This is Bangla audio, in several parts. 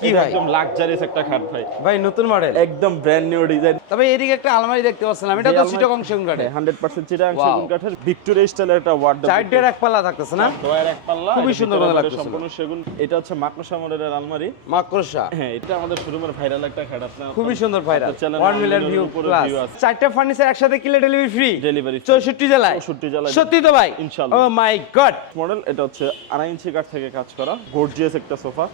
কি ভাই? একদম লাক্সারিয়াস একটা খাট ভাই। ভাই নতুন মডেল একদম ব্র্যান্ড নিউ ডিজাইন তবে এদিকে একটা আলমারি দেখতে পাচ্ছিলাম এটা তো চিটাগং সেগুন কাঠে হান্ড্রেড পার্সেন্ট চিটাং Wow. সেগুন কাঠের। ভিক্টোরিয়া স্টাইলের একটা ওয়ার্ড চারটের এক পাল্লা থাকতেছে না? দোয়ার এক পাল্লা খুবই সুন্দর মনে আমাদের সম্পূর্ণ সেগুন। এটা হচ্ছে মাকড়সা মডেলের আলমারি। মাকড়সা? হ্যাঁ এটা আমাদের শোরুমের ভাইরাল একটা খাট। আপনার খুবই সুন্দর ভাইরাল আপনার channel এ ওয়ান মিলিয়ন ভিউ প্লাস চারটা ফার্নিচার একসাথে কিনলে ডেলিভারি ফ্রি ডেলিভারি চৌষট্টি জেলায়? 64 জেলায়। সত্যি তো ভাই? ইনশাআল্লাহ। ও মাই গড মডেল এটা হচ্ছে আড়াই ইঞ্চি কাঠ থেকে কাজ করা। গর্জিয়াস একটা সোফা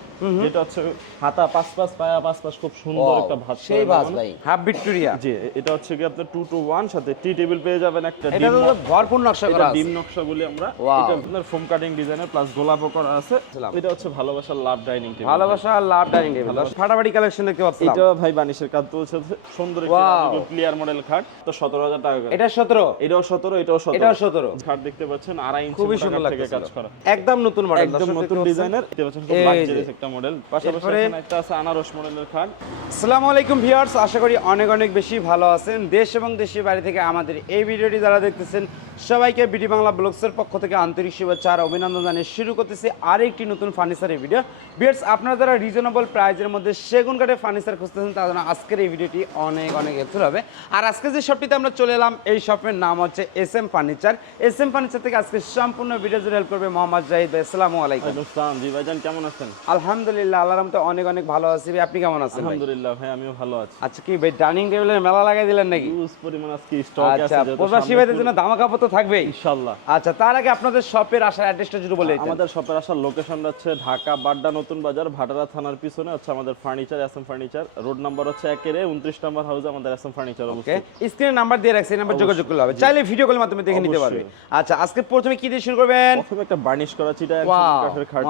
যেটা হচ্ছে হাতা পাঁচ পাঁচ পায়া পাঁচ পাঁচ খুব সুন্দর একটা ভাত সেই ভাস ভাই। হাফ ভিক্টোরিয়া জি এটা হচ্ছে কি আপনার টু টু ওয়ান সাথে টি টেবিল পেয়ে যাবেন একটা এটা ভরপুর নকশা করা আছে। ডিম নকশা বলি আমরা। এটা আপনার ফোম কাটিং ডিজাইনের প্লাস গোলাপও করা আছে। এটা হচ্ছে ভালোবাসার লাভ ডাইনিং টেবিল ভালোবাসা লাভ ডাইনিং টেবিল ফাটাফাটি কালেকশন দেখতে পাচ্ছি এটা ভাই বানিশের কাজ তুলছে সুন্দর. একটা ক্লিয়ার মডেল খাট। তো সতেরো হাজার টাকা এটা সতেরো? এটাও সতেরো এটাও সতেরো। এটাও সতেরো। খাট দেখতে পাচ্ছেন আড়াই ইঞ্চি খুবই সুন্দর থেকে কাজ করা। একদম নতুন মডেল একদম নতুন ডিজাইনের দেখতে পাচ্ছেন খুব লাক্সারিয়াস একটা মডেল পাশাপাশি এরপরে- এখানে আছে আনারস মডেলের খাট আসসালামু আলাইকুম ভিউয়ার্স আশা করি অনেক অনেক বেশি ভালো আছেন। দেশ এবং দেশের বাইরে থেকে আমাদের এই ভিডিওটি যারা দেখতেছেন সবাইকে বিডি বাংলা ব্লগসের পক্ষ থেকে আন্তরিক শুভেচ্ছা আর অভিনন্দন জানিয়ে শুরু করতেছি আরেকটি নতুন ফার্নিচারের ভিডিও। ভিউয়ার্স আপনারা যারা রিজনেবল প্রাইজের মধ্যে সেগুন কাঠের ফার্নিচার খুঁজতেছেন তার জন্য আজকের এই ভিডিওটি অনেক অনেক হেল্পফুল হবে। আর আজকে যে শপটিতে আমরা চলে এলাম এই শপের নাম হচ্ছে S M furniture S M furniture থেকে আজকে সম্পূর্ণ ভিডিও জুড়ে হেল্প করবে মোহাম্মদ জাহিদ ভাই। আসসালামু আলাইকুম। ওয়ালাইকুম জি ভাইজান কেমন আছেন? আলহামদুলিল্লাহ রহমতে অনেক অনেক ভালো আছি আপনি কেমন আছেন আলহামদুলিল্লাহ ভাই আমিও ভালো আছি। আচ্ছা কি ভাই ডাইনিং টেবিলের মেলা লাগাই দিলেন নাকি? ইউজ পরিমাণ আজকে স্টক আছে আচ্ছা প্রবাসী ভাইদের জন্য দামা কাপড় তো থাকবেই ইনশাআল্লাহ। আচ্ছা তার আগে আপনাদের শপের আসার অ্যাড্রেসটা যদি বলে আমাদের শপের আসার লোকেশন হচ্ছে ঢাকা বাড্ডা নতুন বাজার ভাটারা থানার পিছনে হচ্ছে আমাদের furniture SM furniture road number হচ্ছে একের উনত্রিশ নাম্বার হাউসে আমাদের এসএম ফার্নিচার ওকে স্ক্রিনে নাম্বার দিয়ে রাখছি নাম্বার যোগাযোগ করলে হবে। চাইলে ভিডিও কলের মাধ্যমে দেখে নিতে পারবে। আচ্ছা আজকে প্রথমে কি দিয়ে শুরু করবেন? প্রথমে একটা বার্নিশ করা চিটা Wow, কাঠের খাট।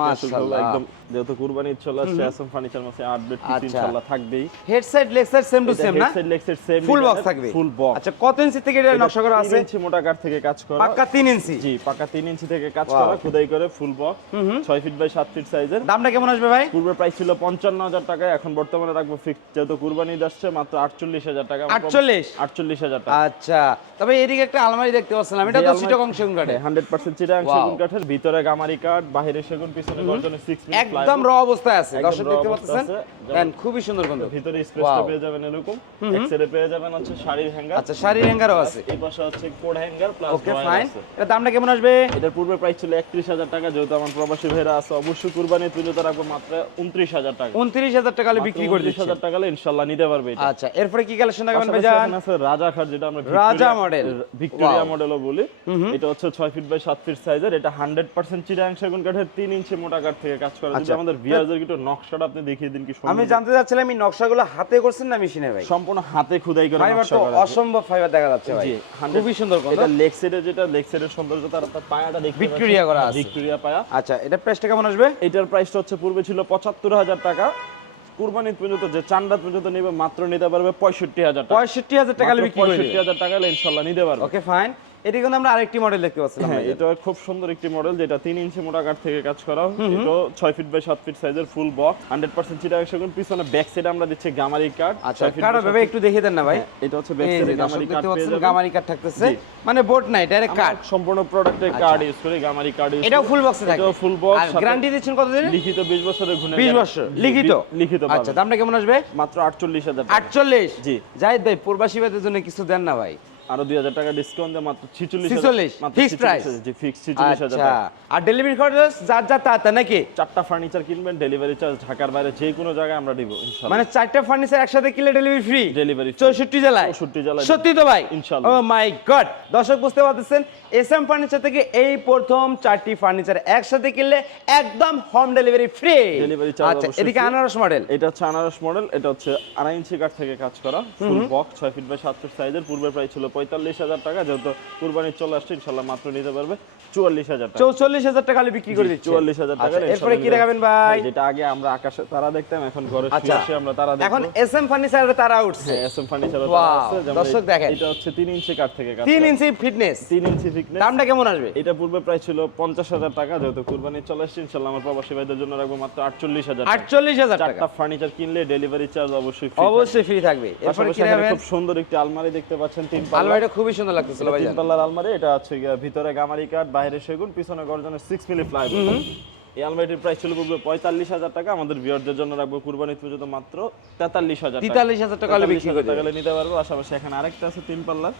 একদম যেহেতু কুরবানি চলে আসছে এসএম ফার্নিচার মাসে বেড পিস আচ্ছা। ইনশাআল্লাহ থাকবেই। Head side leg side same to same না? সেম ফুল বক্স থাকবে? ফুল বক্স আচ্ছা কত ইঞ্চি থেকে এটা নকশা করা আছে? ইঞ্চি মোটা কাঠ থেকে কাজ করা। পাক্কা 3 ইঞ্চি জি পাকা তিন ইঞ্চি থেকে কাজ করা খোদাই করে ফুল বক্স ছয় ফিট বাই সাত ফিট সাইজের দামটা কেমন আসবে ভাই? পূর্বের প্রাইস ছিল পঞ্চান্ন হাজার টাকা এখন বর্তমানে রাখব ফিক্স যেহেতু কুরবানি আসছে মাত্র আটচল্লিশ হাজার টাকা। 48? আটচল্লিশ? হাজার টাকা। আচ্ছা তবে এদিকে একটা আলমারি দেখতে পাচ্ছিলাম এটা তো চিটাগং সেগুন কাঠে হান্ড্রেড পার্সেন্ট চিটাং Wow. সেগুন কাঠের। ভিতরে গামারি কাঠ বাইরে সেগুন পিছনে গর্জনে সিক্স একদম র অবস্থায় আছে। দর্শক দেখতে পাচ্ছেন? দেন খুবই সুন্দর গন্ধ। ভিতরে স্পেসটা পেয়ে যাবেন এরকম। এক্সরে পেয়ে যাবেন হচ্ছে শাড়ির হ্যাঙ্গার আচ্ছা শাড়ির হ্যাঙ্গারও আছে। এই পাশে হচ্ছে coat hanger plus okay fine এটা দামটা কেমন আসবে? এটার পূর্বে প্রাইস ছিল একত্রিশ হাজার টাকা যেহেতু আমার প্রবাসী ভাইরা আছে অবশ্যই কুরবানি তুলে তো রাখব মাত্র উনত্রিশ হাজার টাকা। উনত্রিশ হাজার টাকা বিক্রি করে দিচ্ছে। হাজার টাকা হলে ইনশাল্লাহ নিতে পারবে এটা। আচ্ছা এরপরে কি কালেকশন দেখাবেন ভাইজান? আছে রাজা খাট যেটা আমরা রাজা মডেল। ভিক্টোরিয়া. মডেলও বলি। এটা হচ্ছে ছয় ফিট বাই সাত ফিট সাইজের এটা হান্ড্রেড পার্সেন্ট চিরাং সেগুন কাঠের তিন ইঞ্চি মোটা কাঠ থেকে কাজ করে। যদি আচ্ছা। আমাদের ভিয়াজের একটু নকশাটা আপনি দেখিয়ে দিন কি আমি জানতে চাচ্ছিলাম এই নকশাগুলো হাতে করছেন না মেশিনে ভাই? সম্পূর্ণ হাতে খুদাই করে নকশা করা। অসম্ভব ফাইবার দেখা যাচ্ছে ভাই। খুবই সুন্দর কথা এটা লেগ সাইডের যেটা লেগ সাইডের সৌন্দর্যতা আর তার পায়াটা দেখতে ভিক্টোরিয়া করা আছে। ভিক্টোরিয়া পায়া। আচ্ছা এটা প্রাইসটা কেমন আসবে? এটার প্রাইসটা হচ্ছে পূর্বে ছিল পঁচাত্তর হাজার টাকা। কুরবানি পর্যন্ত যে চান্ডা পর্যন্ত নেবে মাত্র নিতে পারবে পঁয়ষট্টি হাজার টাকা। পঁয়ষট্টি হাজার টাকা পঁয়ষট্টি হাজার টাকা ইনশাল্লাহ নিতে পারবে। Okay fine. এদিকে কিন্তু আমরা আরেকটি মডেল দেখতে পাচ্ছিলাম হ্যাঁ এটা খুব সুন্দর একটি মডেল যেটা তিন ইঞ্চি মোটা কাঠ থেকে কাজ করা। এটা ছয় ফিট বাই সাত ফিট সাইজের ফুল বক্স হান্ড্রেড পার্সেন্ট চিটা সেগুন পিছনে ব্যাক সাইডে আমরা দিচ্ছি গামারি কাঠ আচ্ছা কাটা ভেবে একটু দেখিয়ে দেন না ভাই। এটা হচ্ছে ব্যাক সাইডে গামারি কাঠ গামারি কাঠ থাকতেছে। মানে বোট নাই ডাইরেক্ট কাঠ। সম্পূর্ণ প্রোডাক্টের কার্ড ইউজ করি গামারি কার্ড ইউজ এটাও ফুল বক্সে থাকে। এটাও ফুল বক্স আর গ্যারান্টি দিচ্ছেন কত দিন? লিখিত 20 বছরের গুণে 20 বছর। লিখিত? লিখিত আচ্ছা দামটা কেমন আসবে? মাত্র 48000 টাকা। আটচল্লিশ? জি। জাহিদ ভাই প্রবাসী ভাইদের জন্য কিছু দেন না ভাই। আরও 2000 টাকা ডিসকাউন্ট দিয়ে মাত্র 46 46 মাত্র fixed 46 price? জি ফিক্স 46000 আচ্ছা। টাকা। আর ডেলিভারি খরচ যার যা তা তা নাকি? চারটা ফার্নিচার কিনবেন ডেলিভারি চার্জ ঢাকার বাইরে যে কোনো জায়গায় আমরা দিব ইনশাআল্লাহ মানে চারটা ফার্নিচার একসাথে কিনলে ডেলিভারি ফ্রি ডেলিভারি চৌষট্টি জেলায়? 64 জেলায়। সত্যি তো ভাই? ইনশাআল্লাহ। ও মাই গড দর্শক বুঝতে পারতেছেন এস এম ফার্নিচার থেকে এই প্রথম চারটি ফার্নিচার একসাথে কিনলে একদম home delivery free Delivery charge আচ্ছা এদিকে আনারস মডেল এটা হচ্ছে আনারস মডেল এটা হচ্ছে আড়াই ইঞ্চি কাঠ থেকে কাজ করা ফুল বক্স ছয় ফিট বাই সাত ফিট সাইজের পূর্বের প্রাইস ছিল পঁয়তাল্লিশ হাজার টাকা যেহেতু কুরবানি চলে আসছে ইনশাল্লাহ মাত্র নিতে পারবে। চুয়াল্লিশ হাজার টাকা। চৌচল্লিশ হাজার টাকা বিক্রি করে দিচ্ছি। চুয়াল্লিশ হাজার টাকা আচ্ছা, এরপরে কি দেখাবেন ভাই? যেটা আগে আমরা আকাশে তারা দেখতাম এখন ঘরে আচ্ছা। শুয়ে শুয়ে আমরা তারা দেখব। এখন এস এম ফার্নিচারে তারা উঠছে। এসএম ফার্নিচার Wow, দর্শক দেখেন। এটা হচ্ছে তিন ইঞ্চি কাঠ থেকে কাজ তিন ইঞ্চি ফিটনেস তিন ইঞ্চি thickness। দামটা কেমন আসবে? এটা পূর্বে প্রাইস ছিল পঞ্চাশ হাজার টাকা যেহেতু কুরবানি চলে আসছে ইনশাল্লাহ আমার প্রবাসী ভাইদের জন্য রাখব মাত্র আটচল্লিশ হাজার টাকা। আটচল্লিশ হাজার টাকা। চারটা ফার্নিচার কিনলে ডেলিভারি চার্জ অবশ্যই free অবশ্যই ফ্রি থাকবে। এরপরে কি খুব সুন্দর একটি আলমারি দেখতে পাচ্ছেন তিন পাল্লা। খুবই সুন্দর লাগতেছিল ভাই তিন পাল্লার আলমারি এটা হচ্ছে ভিতরে গামারি কাঠ বাইরে সেগুন পিছনে গর্জনের সিক্স মিলি প্লাই এই আলমারিটির প্রাইস ছিল পড়বে পঁয়তাল্লিশ হাজার টাকা আমাদের ভিউয়ারদের জন্য রাখব কুরবানি পর্যন্ত মাত্র তেতাল্লিশ হাজার। তেতাল্লিশ হাজার টাকা বিক্রি 43,000 করে টাকা দেবেন। হলে নিতে পারব পাশাপাশি এখানে আরেকটা আছে তিন পাল্লার।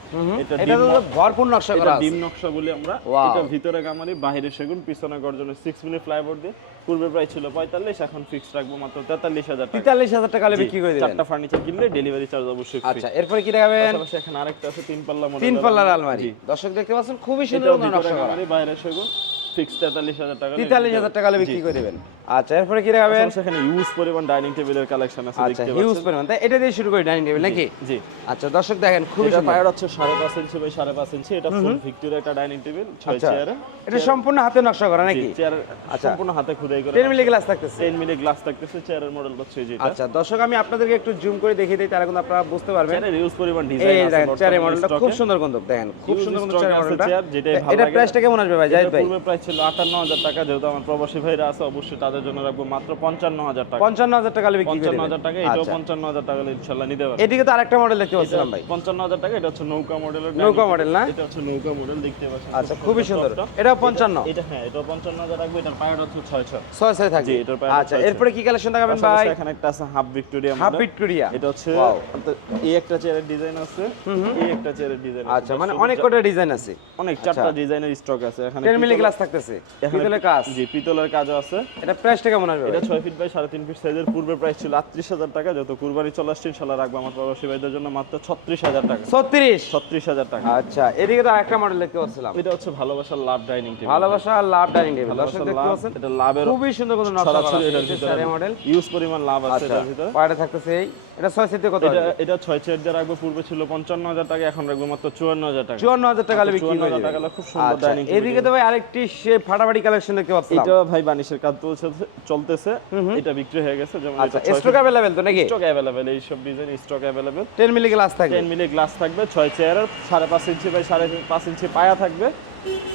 এটা ভরপুর নকশা করা ডিম নকশা বলি আমরা। এটা ভিতরে গামারি বাইরে সেগুন পিছনে গর্জনের সিক্স মিনিট ফ্লাইবোর্ড দিয়ে। পূর্বে প্রায় ছিল পঁয়তাল্লিশ এখন ফিক্স রাখব মাত্র তেতাল্লিশ হাজার তেতাল্লিশ হাজার টাকা বিক্রি করে দেবেন। চারটা ফার্নিচার কিনলে ডেলিভারি চার্জ অবশ্যই আচ্ছা এরপরে কি রাখবেন এখানে আরেকটা আছে তিন পাল্লা তিন পাল্লার আলমারি। দর্শক দেখতে পাচ্ছেন খুবই সুন্দর নকশা করা। বাইরে সেগুন ফিক্স তেতাল্লিশ হাজার টাকা তেতাল্লিশ হাজার টাকা বিক্রি করে দেবেন। আচ্ছা এরপরে কি দেখাবেন? পাশাপাশি ইউজ পরিমাণ ডাইনিং টেবিলের কালেকশন আছে আচ্ছা দেখতে হিউজ পাচ্ছেন। পরিমাণ। তাই এটা দিয়ে শুরু করি ডাইনিং টেবিল নাকি? জি। আচ্ছা দর্শক দেখেন খুবই সুন্দর। পায়ার হচ্ছে সাড়ে পাঁচ ইঞ্চি বাই সাড়ে পাঁচ ইঞ্চি এটা ফুল ভিক্টোরিয়া একটা ডাইনিং টেবিল ছয় আচ্ছা চেয়ারে এটা সম্পূর্ণ হাতে নকশা করা নাকি? চেয়ার আচ্ছা। সম্পূর্ণ হাতে খুদাই করে। টেন মিলি গ্লাস থাকতেছে। টেন মিলি গ্লাস থাকতেছে চেয়ারের মডেল হচ্ছে এই যেটা। আচ্ছা দর্শক আমি আপনাদেরকে একটু জুম করে দেখিয়ে দিই তাহলে কিন্তু আপনারা বুঝতে পারবেন। চেয়ারের ইউজ পরিমাণ ডিজাইন আছে চেয়ারের মডেলটা খুব সুন্দর কিন্তু দেখেন খুব সুন্দর কিন্তু মডেলটা এটা। প্রাইসটা কেমন আসবে ভাই জাহিদ ভাই? পূর্বে প্রাইস ছিল আটান্ন হাজার টাকা যেহেতু আমার প্রবাসী ভাইরা আছে অবশ্যই তাদের জন্য রাখব মাত্র পঞ্চান্ন হাজার টাকা। পঞ্চান্ন হাজার টাকা বিক্রি পঞ্চান্ন হাজার টাকা এটাও আচ্ছা। পঞ্চান্ন হাজার টাকা ইনশাল্লাহ নিতে পারবে এদিকে তো আরেকটা মডেল দেখতে পাচ্ছিলাম ভাই। পঞ্চান্ন হাজার টাকা এটা হচ্ছে নৌকা মডেলের নৌকা model না? এটা হচ্ছে নৌকা মডেল দেখতে পাচ্ছেন আচ্ছা খুব খুবই সুন্দর। এটাও পঞ্চান্ন? এটা হ্যাঁ এটা পঞ্চান্ন হাজার রাখব এটার পায়ার হচ্ছে ছয় ছয়। ছয় ছয় থাকবে। এটার পায়ে আচ্ছা। এরপরে কি কালেকশন দেখাবেন ভাই? এখানে একটা আছে হাফ ভিক্টোরিয়া হাফ ভিক্টোরিয়া এটা হচ্ছে. এই একটা চেয়ারের ডিজাইন আছে। এই একটা চেয়ারের ডিজাইন আচ্ছা মানে অনেক কটা ডিজাইন আছে। অনেক চারটা ডিজাইনের স্টক আছে। এখানে টেন মিলি গ্লাস থাকতেছে এখানে পিতলের কাজ। জি পিতলের কাজও আছে। এটা প্রাইসটা কেমন আসবে এটা ভাই? ছয় ফিট বাই সাড়ে তিন ফিট সাইজের পূর্বে প্রাইস ছিল আটত্রিশ হাজার টাকা। যত কুরবানি চলে আসছে ইনশাল্লাহ রাখব আমার প্রবাসী ভাইদের জন্য মাত্র ছত্রিশ হাজার টাকা। ছত্রিশ? ছত্রিশ হাজার টাকা। আচ্ছা এদিকে তো আরেকটা মডেল দেখতে পাচ্ছিলাম। এটা হচ্ছে ভালোবাসার লাভ ডাইনিং টেবিল ভালোবাসা আর লাভ ডাইনিং টেবিল দর্শক দেখতে পাচ্ছেন? এটা লাভের খুবই সুন্দর কোনো নকশা করা সরাসরি এটার ভিতরে। মডেল ইউজ পরিমাণ লাভ আছে আচ্ছা এটার ভিতরে। পাড়ে থাকতেছে এই। এটা ছয় সিটে কত এটা এটা ছয় চেয়ার দিয়ে রাখব। পূর্বে ছিল পঞ্চান্ন হাজার টাকা এখন রাখব মাত্র চুয়ান্ন হাজার টাকা। চুয়ান্ন হাজার টাকা হলে বিক্রি করে টাকা খুব সুন্দর আচ্ছা ডাইনিং এদিকে তো ভাই আরেকটি সে ফাটাফাটি কালেকশন দেখতে পাচ্ছিলাম। এটা ভাই বানিশের কাজ চলছে চলতেছে। এটা বিক্রি হয়ে গেছে যেমন আচ্ছা স্টক অ্যাভেলেবেল তো নাকি? স্টক অ্যাভেলেবেল এই সব design stock available ten milli glass থাকবে। টেন মিলি গ্লাস থাকবে ছয় চেয়ারের সাড়ে পাঁচ ইঞ্চি বাই সাড়ে পাঁচ ইঞ্চি পায়া থাকবে।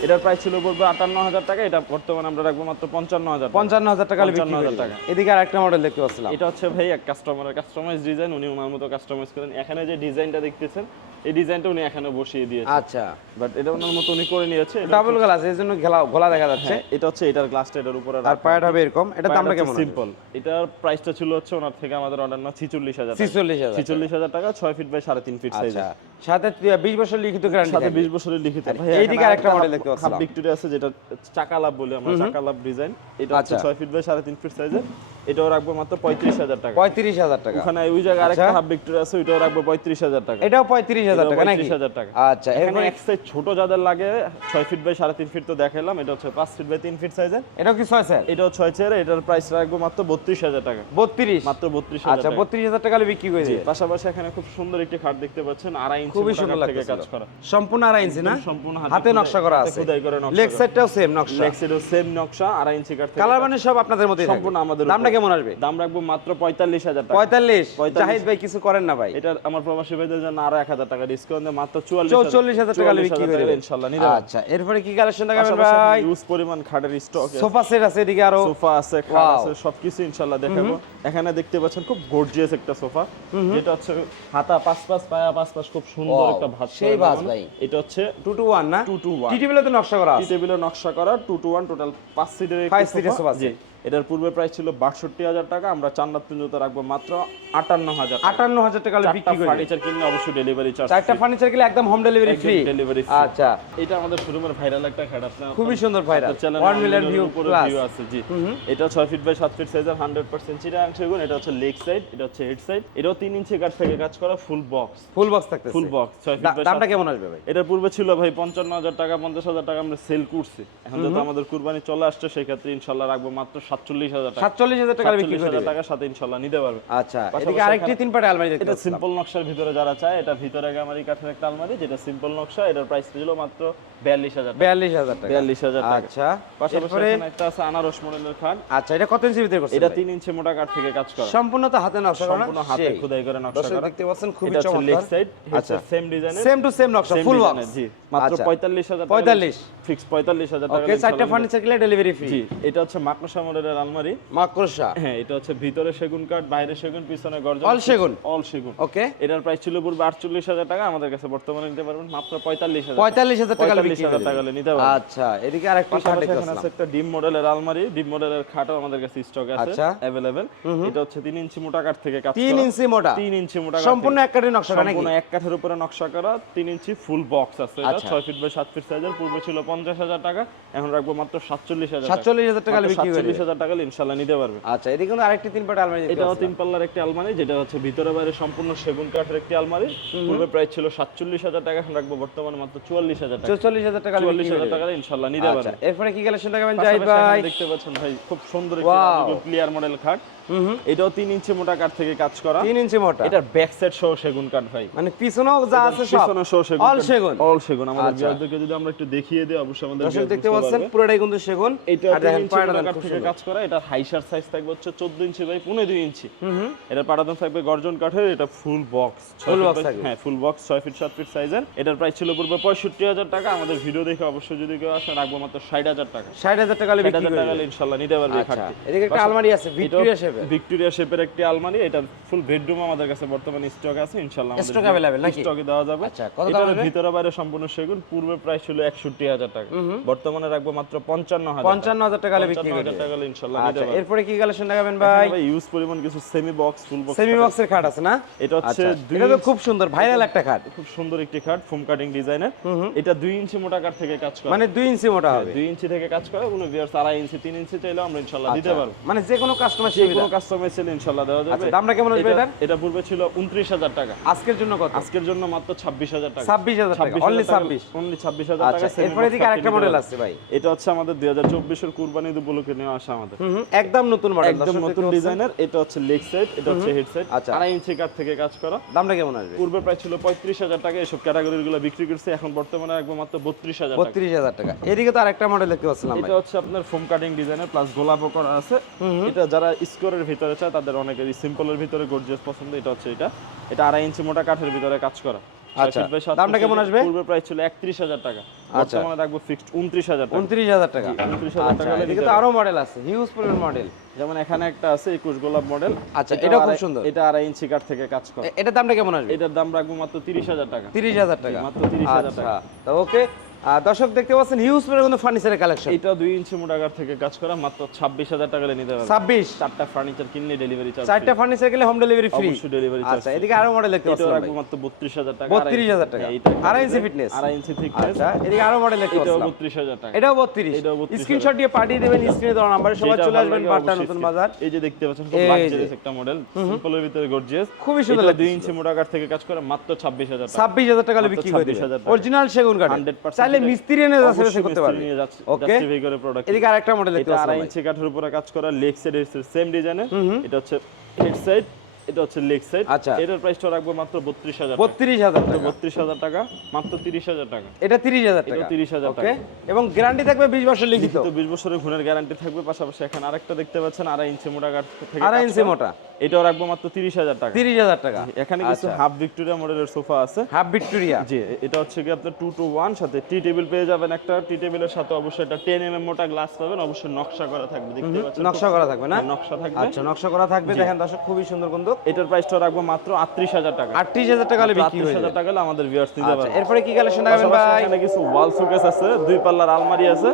এটার প্রাইস ছিল পড়বে আটান্ন হাজার টাকা এটা বর্তমানে আমরা রাখব মাত্র পঞ্চান্ন হাজার টাকা। পঞ্চান্ন হাজার টাকা বিক্রি 55,000 টাকা। এদিকে আরেকটা মডেল দেখতে পাচ্ছিলাম। এটা হচ্ছে ভাই এক কাস্টমারের কাস্টমাইজ ডিজাইন উনি ওনার মতো কাস্টমাইজ করেন। এখানে যে ডিজাইনটা দেখতেছেন এই ডিজাইনটা উনি এখানে বসিয়ে দিয়েছেন আচ্ছা। বাট এটা ওনার মতো উনি করে নিয়েছে ডাবল গ্লাস এই জন্য ঘোলা ঘোলা দেখা যাচ্ছে। হ্যাঁ, এটা হচ্ছে এটার গ্লাসটা এটার উপরে আর পায়াটা হবে এরকম। এটা দামটা কেমন সিম্পল এটার প্রাইসটা ছিল হচ্ছে ওনার থেকে আমাদের অর্ডার না ছিচল্লিশ হাজার ছিচল্লিশ হাজার ছিচল্লিশ হাজার টাকা ছয় ফিট বাই সাড়ে তিন ফিট সাইজ সাথে বিশ বছর লিখিত গ্যারান্টি সাথে বিশ বছরের লিখিত ভাই এইদিকে আরেকটা হাফ- দেখতে পাচ্ছিলাম। ভিক্টোরিয়া আছে যেটা চাকা লাভ বলি আমরা চাকা লাভ ডিজাইন এটা হচ্ছে আচ্ছা। ছয় ফিট বাই সাড়ে তিন ফিট সাইজের এটাও রাখব মাত্র পঁয়ত্রিশ হাজার টাকা। পঁয়ত্রিশ হাজার টাকা। ওখানে ওই জায়গায় আরেকটা আচ্ছা। হাফ ভিক্টোরিয়া আছে ওইটাও রাখব পঁয়ত্রিশ হাজার টাকা। এটাও পঁয়ত্রিশ হাজার টাকা পঁয়ত্রিশ হাজার টাকা। আচ্ছা এখানে এক সাইজ ছোট যাদের লাগে ছয় ফিট বাই সাড়ে তিন ফিট তো দেখালাম এটা হচ্ছে পাঁচ ফিট বাই তিন ফিট সাইজের এটাও কি ছয় স্যার এটাও ছয় চেয়ার এটার প্রাইস রাখব মাত্র বত্রিশ হাজার টাকা। বত্রিশ? মাত্র বত্রিশ আচ্ছা বত্রিশ হাজার টাকা বিক্রি করে পাশাপাশি এখানে খুব সুন্দর একটি খাট দেখতে পাচ্ছেন আড়াই ইঞ্চি খুবই সুন্দর লাগতেছিল। কাজ করা। সম্পূর্ণ আড়াই ইঞ্চি না? সম্পূর্ণ হাতে নকশা করা আছে। খোদাই করে নকশা লেগ সাইডটাও সেম নকশা। লেগ সাইডেও সেম নকশা আড়াই ইঞ্চি থেকে কালার মানে সব আপনাদের মধ্যে সম্পূর্ণ আমাদের উপর। কেমন আসবে? দাম রাখব মাত্র পঁয়তাল্লিশ হাজার টাকা। পঁয়তাল্লিশ? জাহিদ ভাই কিছু করেন না ভাই। এটা আমার প্রবাসী ভাইদের জন্য আরও এক হাজার টাকা ডিসকাউন্ট মাত্র চুয়াল্লিশ চৌচল্লিশ হাজার টাকা বিক্রি করে ইনশাল্লাহ নিতে আচ্ছা এরপরে কি কালেকশন দেখাবেন ভাই? ইউজ পরিমাণ খাটের স্টক সোফা সেট আছে এদিকে আরও। সোফা আছে খাট আছে সবকিছু ইনশাল্লাহ দেখাবো। এখানে দেখতে পাচ্ছেন খুব গর্জিয়াস একটা সোফা। যেটা হচ্ছে হাতা পাঁচ পাঁচ পায়া পাঁচ পাঁচ খুব সুন্দর একটা ভাত সেই বানানো। ভাই। এটা হচ্ছে টু টু ওয়ান না? টু টু ওয়ান টি টেবিলে তো নকশা করা টি আছে টেবিলের নকশা করা টু টু ওয়ান টোটাল পাঁচ সিটের এর sofa জি। set। এটার পূর্বে প্রাইস ছিল বাষট্টি হাজার টাকা আমরা চান্নাত পর্যন্ত রাখব মাত্র আটান্ন হাজার আটান্ন হাজার টাকা বিক্রি করে ফার্নিচার কিনলে অবশ্যই ডেলিভারি চার্জ চারটা ফার্নিচার গেলে একদম হোম ডেলিভারি ফ্রি ডেলিভারি আচ্ছা। এটা আমাদের শোরুমের ভাইরাল একটা খাট আপনার খুবই সুন্দর viral channel one million view plus view আছে জি। এটা 6 ফিট বাই 7 ফিট সাইজের 100% চিটাগাং সেগুন এটা হচ্ছে লেগ সাইড এটা হচ্ছে হেড সাইড এটাও 3 ইঞ্চি কাঠ থেকে কাজ করা ফুল বক্স ফুল বক্স থাকতেছে। ফুল বক্স 6 ফিট দামটা কেমন আসবে ভাই? এটার পূর্বে ছিল ভাই 55000 টাকা 50000 টাকা আমরা সেল করছি। এখন যেহেতু আমাদের কুরবানি চলে আসছে সেই ক্ষেত্রে ইনশাআল্লাহ রাখব মাত্র 47000 টাকা। সাতচল্লিশ হাজার টাকা বিক্রি করে টাকার সাথে ইনশাআল্লাহ নিতে পারবে। আচ্ছা এদিকে আরেকটি তিন পাটে আলমারি এটা সিম্পল নকশার ভিতরে যারা চায় এটা ভিতরে গামারি কাঠের একটা আলমারি যেটা সিম্পল নকশা এটার প্রাইস ছিল মাত্র 42000 টাকা। বিয়াল্লিশ হাজার টাকা। 42000 টাকা। আচ্ছা পাশাপাশি একটা আছে আনারস মডেলের খাট। আচ্ছা এটা কত ইঞ্চি ভিতরে এটা? 3 ইঞ্চি মোটা কাঠ থেকে কাজ করা। সম্পূর্ণ তো হাতে নকশা করা? সম্পূর্ণ হাতে খোদাই করে নকশা করা। দেখতে পাচ্ছেন খুবই চমৎকার। আচ্ছা। সেম ডিজাইনের সেম টু সেম নকশা ফুল জি। মাত্র আচ্ছা। 45000 টাকা। 45 ফিক্স পঁয়তাল্লিশ হাজার টাকা ওকে চারটা ফার্নিচার কিনলে ডেলিভারি ফ্রি জি এটা হচ্ছে মাকড়সা মডেলের আলমারি। মাকড়সা। হ্যাঁ এটা হচ্ছে ভিতরে সেগুন কাঠ বাইরে সেগুন পিছনে গর্জন। All সেগুন? অল সেগুন। ওকে। এটার প্রাইস ছিল পূর্বে আটচল্লিশ হাজার টাকা আমাদের কাছে বর্তমানে নিতে পারবেন মাত্র পঁয়তাল্লিশ হাজার পঁয়তাল্লিশ হাজার টাকা পঁয়তাল্লিশ হাজার টাকা নিতে পারবেন। আচ্ছা এদিকে আরেকটা। আছে একটা ডিম মডেলের আলমারি ডিম মডেলের খাটও আমাদের কাছে স্টক আছে আচ্ছা। অ্যাভেলেবেল এটা হচ্ছে তিন ইঞ্চি মোটা কাঠ থেকে কাজ তিন ইঞ্চি মোটা। তিন ইঞ্চি মোটা সম্পূর্ণ এক কাঠের নকশা সম্পূর্ণ এক কাঠের উপরে নকশা করা তিন ইঞ্চি ফুল বক্স আছে এটা আচ্ছা। ছয় ফিট বাই সাত ফিট সাইজের পূর্বে ছিল পঞ্চাশ হাজার টাকা এখন রাখব মাত্র সাতচল্লিশ হাজার সাতচল্লিশ হাজার টাকা সাতচল্লিশ হাজার টাকা ইনশাল্লাহ নিতে পারবে। আচ্ছা এদিকে কিন্তু আরেকটি তিন পাট আলমারি এটাও তিন পাল্লার একটি আলমারি যেটা হচ্ছে ভিতরে বাইরে সম্পূর্ণ সেগুন কাঠের একটি আলমারি। পূর্বে প্রাইস ছিল সাতচল্লিশ হাজার টাকা এখন রাখব বর্তমানে মাত্র চুয়াল্লিশ হাজার টাকা। চল্লিশ হাজার টাকা চুয়াল্লিশ হাজার টাকা ইনশাল্লাহ নিতে আচ্ছা পারবে এরপরে কি কালেকশন দেখাবেন? পাশাপাশি ভাই। দেখতে পাচ্ছেন ভাই খুব সুন্দর একটি ক্লিয়ার মডেল খাট। এটাও তিন ইঞ্চি মোটা কাঠ থেকে কাজ করা। তিন ইঞ্চি মোটা? এটার ব্যাক সাইড সহ সেগুন কাঠ ভাই। মানে পিছনেও যা আছে সব? পিছনে সহ সেগুন অল সেগুন? অল সেগুন। আমাদের আচ্ছা। বিয়ারদেরকে যদি আমরা একটু দেখিয়ে দিই অবশ্যই আমাদের দর্শক দেখতে পাচ্ছেন পুরোটাই কিন্তু সেগুন। এটা দেখেন ইঞ্চি পায়রা মোটা দেখেন কাঠ খুব থেকে কাজ করা এটা হাইসার সাইজ থাকবে হচ্ছে চোদ্দ ইঞ্চি বাই পনেরো দুই ইঞ্চি। হুম হুম। এটার থাকবে গর্জন কাঠের এটা ফুল বক্স Full box হ্যাঁ ফুল বক্স ছয় ফিট সাত ফিট সাইজের এটার প্রাইস ছিল পূর্বে পঁয়ষট্টি হাজার টাকা। আমাদের ভিডিও দেখে অবশ্যই যদি কেউ আসে রাখব মাত্র ষাট হাজার টাকা। ষাট হাজার টাকা বিক্রি করে টাকা হলে ইনশাল্লাহ নিতে পারবে খাটটি। এদিকে একটা আলমারি আছে ভিক্টোরিয়া শেপে ভিক্টোরিয়া শেপের একটি আলমারি। এটা ফুল বেডরুম আমাদের কাছে বর্তমানে স্টক আছে ইনশাআল্লাহ নাকি? স্টকে দেওয়া যাবে। আচ্ছা, কত ভিতরে বাইরে সম্পূর্ণ সেগুন পূর্বে প্রাইস ছিল 61000 টাকা। বর্তমানে রাখব মাত্র 55000 পঞ্চান্ন হাজার টাকা বিক্রি করে 55000 টাকা হলে ইনশাআল্লাহ নিতে আচ্ছা এরপরে কি কালেকশন দেখাবেন ভাই? ইউজ পরিমাণ কিছু semi box full box semi বক্সের খাট আছে। না? এটা হচ্ছে আচ্ছা এটা তো খুব সুন্দর ভাইরাল একটা খাট খুব সুন্দর একটি খাট ফোম কাটিং ডিজাইনের এটা 2 ইঞ্চি মোটা কাঠ থেকে কাজ করে। মানে দুই ইঞ্চি মোটা হবে। 2 ইঞ্চি থেকে কাজ করে কোনো ভিউয়ার্স আড়াই ইঞ্চি 3 ইঞ্চি চাইলেও আমরা ইনশাআল্লাহ দিতে পারব। মানে যে কোনো কাস্টমার যে কোনো কাস্টমার চাইলে ইনশাআল্লাহ দেওয়া যাবে। আচ্ছা, দামটা কেমন আসবে এটা- এটা পূর্বে ছিল 29000 টাকা। আজকের জন্য কত? আজকের জন্য মাত্র ছাব্বিশ হাজার টাকা। ছাব্বিশ হাজার টাকা অনলি ছাব্বিশ। অনলি ছাব্বিশ হাজার আচ্ছা টাকা এরপরে দিকে আরেকটা মডেল আছে ভাই। এটা হচ্ছে আমাদের দুই হাজার চব্বিশের কুরবানি ঈদ উপলক্ষে নেওয়া আসা আমাদের। একদম নতুন মডেল একদম নতুন ডিজাইনের এটা হচ্ছে লেগ সাইড এটা হচ্ছে হেড সাইড আচ্ছা। আড়াই ইঞ্চি কাঠ থেকে কাজ করা। দামটা কেমন আসবে? পূর্বে প্রায় ছিল পঁয়ত্রিশ হাজার টাকা এসব বিক্রি করছে এখন বর্তমানে রাখব মাত্র বত্রিশ হাজার টাকা। বত্রিশ হাজার টাকা। এদিকে তো আরেকটা মডেল দেখতে পাচ্ছিলাম এটা হচ্ছে আপনার ফোম কাটিং ডিজাইনের প্লাস গোলাপও করা আছে। এটা যারা স্কোরের ভিতরে চায় তাদের অনেকের সিম্পলের ভিতরে গর্জিয়াস পছন্দ এটা হচ্ছে এটা। এটা আড়াই ইঞ্চি মোটা কাঠের ভিতরে কাজ করা। আচ্ছা। দামটা কেমন আসবে? পূর্বে প্রাইস ছিল একত্রিশ হাজার টাকা আচ্ছা। মানে রাখব ফিক্সড উনত্রিশ হাজার টাকা উনত্রিশ হাজার টাকা উনত্রিশ হাজার আচ্ছা টাকা এদিকে তো আরও মডেল আছে হিউজ পরিমাণ মডেল যেমন এখানে একটা আছে একুশ গোলাপ মডেল আচ্ছা, এটা খুব সুন্দর। এটা আড়াই ইঞ্চি কাট থেকে কাজ করে এটার দামটা কেমন আসবে এটার দাম রাখব মাত্র তিরিশ হাজার টাকা তিরিশ হাজার টাকা মাত্র 30,000 আচ্ছা টাকা। তো ওকে দর্শক দেখতে পাচ্ছেন হিউজ পরিমাণ ফার্নিচারের কালেকশন এটা ইঞ্চি মোটা কাঠ থেকে কাজ করা মাত্র ছাব্বিশ হাজার টাকা নিতে চারটা ফার্নিচার কিনলে ডেলিভারি চার্জ চারটা ফার্নিচার গেলে হোম ডেলিভারি ফ্রি অবশ্যই ডেলিভারি চার্জ আচ্ছা এদিকে আরও মডেল দেখতে পাচ্ছেন রাখব মাত্র টাকা। টাকা। এটা আড়াই ইঞ্চি ফিটনেস আড়াই ইঞ্চি আচ্ছা এদিকে আরও মডেল দেখতে এটাও হাজার টাকা। এটাও বত্রিশ। এটাও 32 স্ক্রিনশট দিয়ে পাঠিয়ে দেবেন স্ক্রিনে দেওয়া নাম্বারে। সবাই চলে আসবেন অবশ্যই। নতুন বাজার। এই যে দেখতে পাচ্ছেন খুব লাক্সারিয়াস একটা মডেল সিম্পলের ভিতরে গর্জিয়াস খুবই সুন্দর এটা ইঞ্চি মোটা কাঠ থেকে কাজ করে মাত্র ছাব্বিশ হাজার টাকা। ছাব্বিশ হাজার টাকা বিক্রি করে 26,000। অরিজিনাল সেগুন কাঠ 100% এটা- মিস্ত্রি এনে যাচ্ছে করতে পারবে। ওকে করে প্রোডাক্ট এদিকে আরেকটা মডেল দেখতে পাচ্ছিলাম আড়াই ইঞ্চি কাঠের উপরে কাজ করা লেগ সাইড সেম ডিজাইনের এটা হচ্ছে হেড সাইড এটা হচ্ছে লেগ সাইড আচ্ছা। এটার প্রাইসটা রাখব মাত্র বত্রিশ হাজার বত্রিশ হাজার টাকা। বত্রিশ হাজার টাকা মাত্র তিরিশ হাজার টাকা। এটা তিরিশ হাজার টাকা। 30,000 ওকে এবং গ্যারান্টি থাকবে বিশ বছর লিখিত। তো বিশ বছরের ঘুণের গ্যারান্টি থাকবে। পাশাপাশি এখানে আরেকটা দেখতে পাচ্ছেন আড়াই ইঞ্চি মোটা কাঠ থেকে আড়াই ইঞ্চি মোটা। এটাও রাখব মাত্র তিরিশ হাজার টাকা। তিরিশ হাজার টাকা। এখানে কিছু। হাফ ভিক্টোরিয়া মডেলের সোফা আছে। হাফ ভিক্টোরিয়া জি এটা হচ্ছে কি আপনার টু সাথে টি টেবিল পেয়ে যাবেন একটা। টি টেবিলের সাথে অবশ্যই একটা এম মোটা গ্লাস পাবেন। অবশ্যই নকশা করা থাকবে দেখতে পাচ্ছেন। নকশা করা থাকবে না? নকশা থাকবে। আচ্ছা নকশা করা থাকবে। দেখেন দর্শক খুবই সুন্দর কিন্তু এটার প্রাইসটা রাখব মাত্র আটত্রিশ হাজার টাকা। আটত্রিশ হাজার টাকা হলে বিক্রি হয়ে হাজার টাকা হলে আমাদের ভিউয়ার্স নিতে আচ্ছা পারবে। এরপরে কি কালেকশন দেখাবেন ভাই? এখানে কিছু ওয়াল শোকেস আছে দুই পাল্লার আলমারি আছে।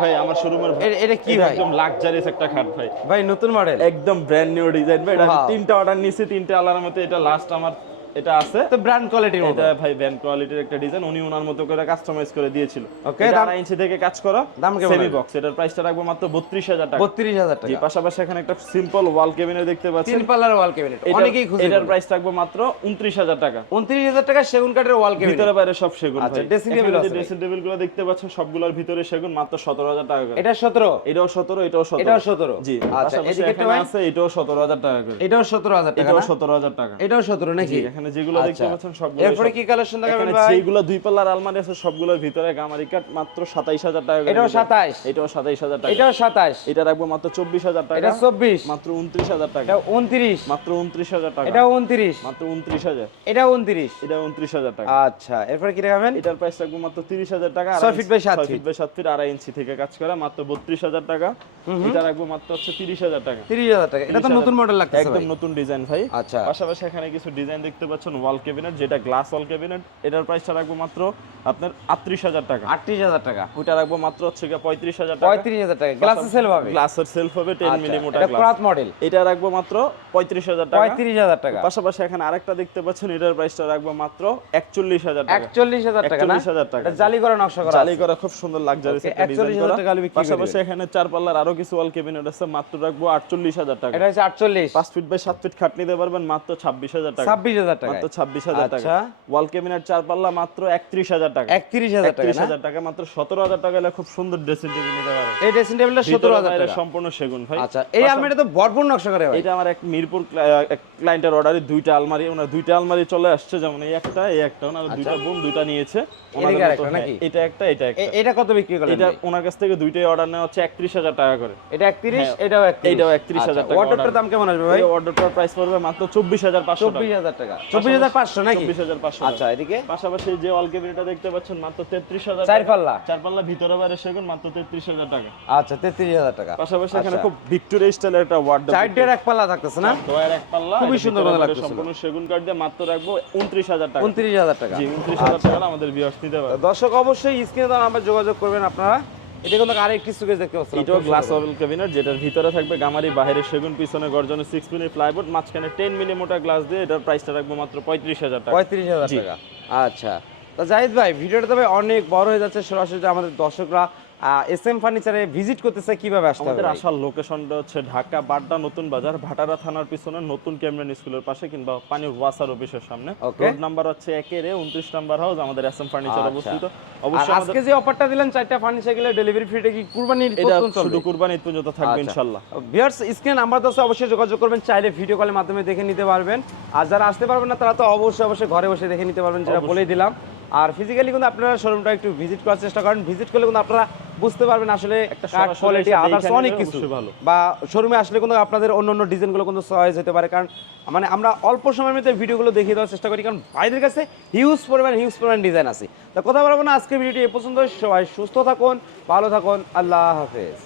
ভাই আমার শোরুমের এটা কি ভাই? একদম লাক্সারিয়াস একটা খাট ভাই। ভাই নতুন মডেল একদম ব্র্যান্ড নিউ ডিজাইন ভাই এটা তিনটা অর্ডার নিছি তিনটা আলার মধ্যে এটা লাস্ট আমার এটা আছে। তো ব্র্যান্ড কোয়ালিটির এটা ভাই ব্যান্ড কোয়ালিটির একটা ডিজাইন উনি ওনার মতো করে কাস্টমাইজ করে দিয়েছিল। এটা দাম- ইঞ্চি থেকে কাজ করা দাম কেমন সেমি বক্স এটার প্রাইসটা রাখব মাত্র বত্রিশ হাজার টাকা। বত্রিশ হাজার জি পাশাপাশি এখানে একটা সিম্পল ওয়াল কেবিনেট দেখতে পাচ্ছেন। তিন পাল্লার ওয়াল ক্যাবিনেট অনেকেই খুঁজে এটার প্রাইস রাখব মাত্র উনত্রিশ হাজার টাকা। উনত্রিশ হাজার টাকা সেগুন কাঠের ওয়াল ক্যাবিনেট ভিতরে বাইরে সব সেগুন আচ্ছা, table যে আছে। ড্রেসিং টেবিলগুলো দেখতে পাচ্ছেন সবগুলোর ভিতরে সেগুন মাত্র সতেরো হাজার টাকা করে। এটা সতেরো? এটাও সতেরো এটাও সতেরো। এটাও সতেরো? জি আচ্ছা এদিকে ভাই। আছে এটাও সতেরো হাজার টাকা করে। এটাও সতেরো হাজার টাকা এটাও না? সতেরো হাজার টাকা। এটাও সতেরো নাকি? এখানে এখানে যেগুলো দেখতে আচ্ছা। পাচ্ছেন সবগুলো এরপরে কি কালেকশন দেখাবেন ভাই? যেগুলো দুই পাল্লার আলমারি আছে সবগুলোর ভিতরে গামারি কাট মাত্র সাতাইশ হাজার টাকা এটাও 27 এটাও সাতাইশ হাজার টাকা। এটাও সাতাশ এটা রাখব মাত্র চব্বিশ হাজার টাকা। এটা চব্বিশ। মাত্র উনত্রিশ হাজার টাকা। এটা উনত্রিশ। মাত্র উনত্রিশ হাজার টাকা। এটা উনত্রিশ। মাত্র উনত্রিশ হাজার। এটা উনত্রিশ। এটা উনত্রিশ হাজার টাকা। আচ্ছা এরপরে কি দেখাবেন? এটার প্রাইস রাখব মাত্র তিরিশ হাজার টাকা। ছয় ফিট বাই সাত ছয় ফিট। ফিট বাই সাত ফিট আড়াই ইঞ্চি থেকে কাজ করা মাত্র বত্রিশ হাজার টাকা। এটা রাখব মাত্র হচ্ছে তিরিশ হাজার টাকা। তিরিশ হাজার টাকা। এটা তো নতুন মডেল লাগতেছে একদম নতুন ডিজাইন ভাই। আচ্ছা। পাশাপাশি এখানে কিছু ডিজাইন দেখতে পাচ্ছেন ওয়াল ক্যাবিনেট যেটা গ্লাস ওয়াল ক্যাবিনেট এটার প্রাইসটা রাখব মাত্র আপনার আটত্রিশ হাজার টাকা আটত্রিশ হাজার টাকা ওইটা রাখব মাত্র হচ্ছে গিয়ে পঁয়ত্রিশ হাজার টাকা পঁয়ত্রিশ হাজার টাকা গ্লাসে সেল হবে গ্লাসের সেলফ হবে টেন আচ্ছা, মিলি মোটা এটা গ্লাস মডেল এটা রাখব মাত্র পঁয়ত্রিশ হাজার টাকা পঁয়ত্রিশ হাজার টাকা পাশাপাশি এখানে আরেকটা দেখতে পাচ্ছেন এটার প্রাইসটা রাখব মাত্র একচল্লিশ হাজার টাকা একচল্লিশ হাজার টাকা না 41,000 টাকা। জালি করা নকশা করা জালি করা খুব সুন্দর একটা ডিজাইন 41,000 টাকা পাশাপাশি এখানে চার পাল্লার আরও কিছু ওয়াল ক্যাবিনেট আছে মাত্র রাখব আটচল্লিশ হাজার টাকা এটা হচ্ছে আটচল্লিশ পাঁচ ফিট বাই সাত ফিট খাট নিতে পারবেন মাত্র ছাব্বিশ হাজার টাকা ছাব্বিশ হাজার টাকা মাত্র ছাব্বিশ হাজার টাকা। আচ্ছা। ওয়াল ক্যাবিনেট চার পাল্লা মাত্র একত্রিশ হাজার টাকা। একত্রিশ হাজার টাকা একত্রিশ না হাজার টাকা মাত্র সতেরো হাজার টাকা হলে খুব সুন্দর ড্রেসিং টেবিল নিতে এই টেবিলটা টাকা। সম্পূর্ণ সেগুন ভাই। আচ্ছা এই আলমারিটা তো ভরপুর নকশা করে ভাই। এটা আমার এক মিরপুর ক্লায়েন্টের অর্ডারে দুইটা আলমারি ওনার দুইটা আলমারি চলে আসছে যেমন এই একটা এই একটা। ওনার দুইটা দুইটা নিয়েছে। আচ্ছা। এদিকে মতো, আরেকটা হ্যাঁ? এটা একটা এটা একটা। এটা কত বিক্রি করলেন এটা ওনার কাছ থেকে দুইটাই অর্ডার নেওয়া হচ্ছে একত্রিশ হাজার টাকা করে। এটা একত্রিশ হ্যাঁ, এটাও একত্রিশ। এইটাও 31,000 টাকা ওয়াটারটার দাম কেমন আসবে ভাই? অর্ডারটার প্রাইস পড়বে মাত্র চব্বিশ হাজার পাঁচশো হাজার টাকা। নাকি? আচ্ছা এদিকে? পাশাপাশি যে ওয়াল ক্যাবিনেটটা দেখতে পাচ্ছেন মাত্র তেত্রিশ হাজার চার পাল্লা চার পাল্লা ভিতরে বাইরে সেগুন মাত্র তেত্রিশ হাজার টাকা। আচ্ছা টাকা। পাশাপাশি এখানে আচ্ছা। খুব ভিক্টোরিয়া স্টাইলের একটা ওয়ার্ড চারটের এক পাল্লা থাকতেছে না? দোয়ার এক পাল্লা খুবই সুন্দর সম্পূর্ণ সেগুন কাঠ দিয়ে মাত্র রাখব উনত্রিশ হাজার টাকা। উনত্রিশ হাজার টাকা। জি উনত্রিশ হাজার টাকা আমাদের ভিউয়ার্স নিতে পারবে। দর্শক অবশ্যই স্ক্রিনে আমার যোগাযোগ করবেন আপনারা। এটা কিন্তু আরেকটি সুকেস দেখতে পাচ্ছেন এটাও গ্লাস ওয়াল ক্যাবিনেট যেটার ভিতরে থাকবে গামারি বাইরে সেগুন পিছনে গর্জনে সিক্স মিলি প্লাইবোর্ড মাঝখানে টেন মিলি মোটা গ্লাস দিয়ে এটার প্রাইসটা রাখব মাত্র পঁয়ত্রিশ হাজার টাকা। পঁয়ত্রিশ হাজার জি। টাকা। আচ্ছা। তো জাহিদ ভাই ভিডিওটা তবে অনেক বড় হয়ে যাচ্ছে। সরাসরি আমাদের দর্শকরা এস এম ফার্নিচারে ভিজিট করতে চায় কীভাবে আসতে হবে? আসার লোকেশনটা হচ্ছে ঢাকা বাড্ডা নতুন বাজার ভাটারা থানার পিছনে নতুন ক্যামেরন স্কুলের পাশে কিংবা পানির ওয়াসার অফিসের সামনে। রোড নাম্বার হচ্ছে একের উনত্রিশ নাম্বার হাউস আমাদের এস এম ফার্নিচার। অবস্থিত। অবশ্যই আজকে যে অফারটা দিলেন চারটা ফার্নিচার গেলে ডেলিভারি ফ্রিটা কি কুরবানির এটা শুধু কুরবানি পর্যন্ত থাকবে। ইনশাল্লাহ। ভিউয়ার্স স্ক্রিন নাম্বার দশে অবশ্যই যোগাযোগ করবেন চাইলে ভিডিও কলের মাধ্যমে দেখে নিতে পারবেন। আর যারা আসতে পারবেন না তারা তো অবশ্যই অবশ্যই ঘরে বসে দেখে নিতে পারবেন যেটা বলেই দিলাম। আর ফিজিক্যালি কিন্তু আপনারা শোরুমটা একটু ভিজিট করার চেষ্টা করেন। ভিজিট করলে কিন্তু আপনারা বুঝতে পারবেন আসলে একটা কোয়ালিটি আদার্স অনেক কিছু। ভালো। বা শোরুমে আসলে কিন্তু আপনাদের অন্য অন্য ডিজাইনগুলো কিন্তু চয়েস হতে পারে। কারণ মানে আমরা অল্প সময়ের মধ্যে ভিডিওগুলো দেখিয়ে দেওয়ার চেষ্টা করি। কারণ ভাইদের কাছে হিউজ পরিমাণ হিউজ পরিমাণ ডিজাইন আছে। তা কথা বলব না আজকে ভিডিওটি এ পর্যন্ত সবাই সুস্থ থাকুন ভালো থাকুন। আল্লাহ হাফেজ।